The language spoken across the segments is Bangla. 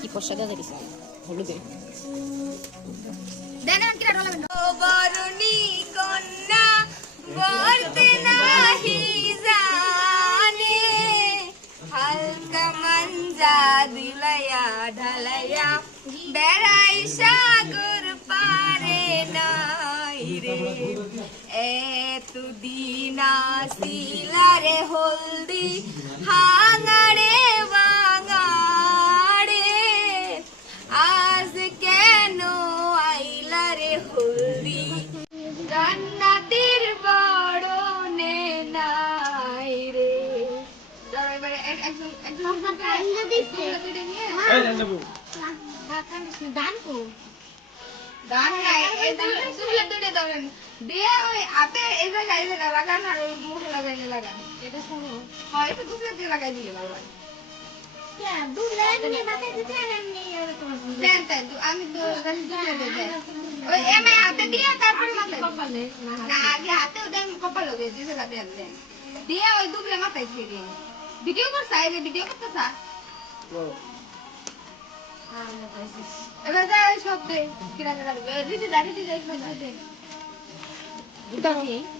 কি পয়সাটা দিস হলুদে বরণী কন্যা বলতে নাহি জানে হালকা মঞ্জা দিলায়া ঢালায়া বেড়াই সাগর পারে নাই রে এতদিন আসিলারে হলদি হাঙাড়ে বাঙাড়ে আজ কেন আইলা রে হলদি জান্নাতের বড়নে নাই রে দিয়ে ওই হাতে এই জায়গায় লাগান আর ওই মুখে লাগাইলে লাগান এটা শোনো হয় একটু দুধ দিয়ে লাগাই দিলে বাবা আমি তো ওই এমআই হাতে দিয়ে তারপরে মাথায় না আগে হাতে ওটা কপালে দিয়ে ওই দুধে মাথায় দিয়ে দিই ভিডিও করছা এই ভিডিও করতেছা এবার যা ওই সব দে কিরা কিরা দিদি দাঁড়িয়ে যাই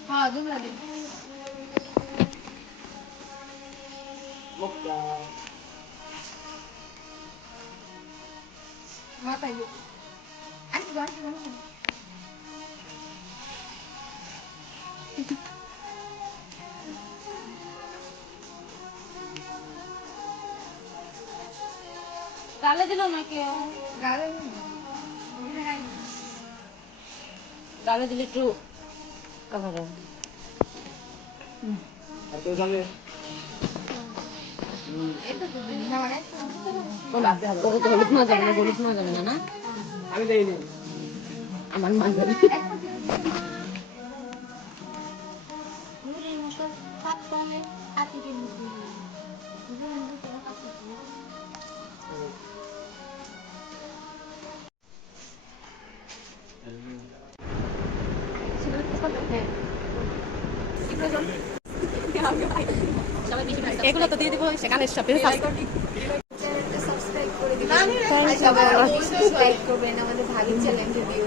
হ্যাঁ দুধ দে মাথায় আমি গাড়ি গালে দিল না কেউ গালে দিলে একটু কাভার হলুদ না যাবে না হলুদ না যাবে না না আমি দেইনি আমার মা যাবে এগুলো তো দিয়ে দেবো সেখানে সাবস্ক্রাইব করে দিবেন আমাদের ভাবি চ্যানেল ভিডিও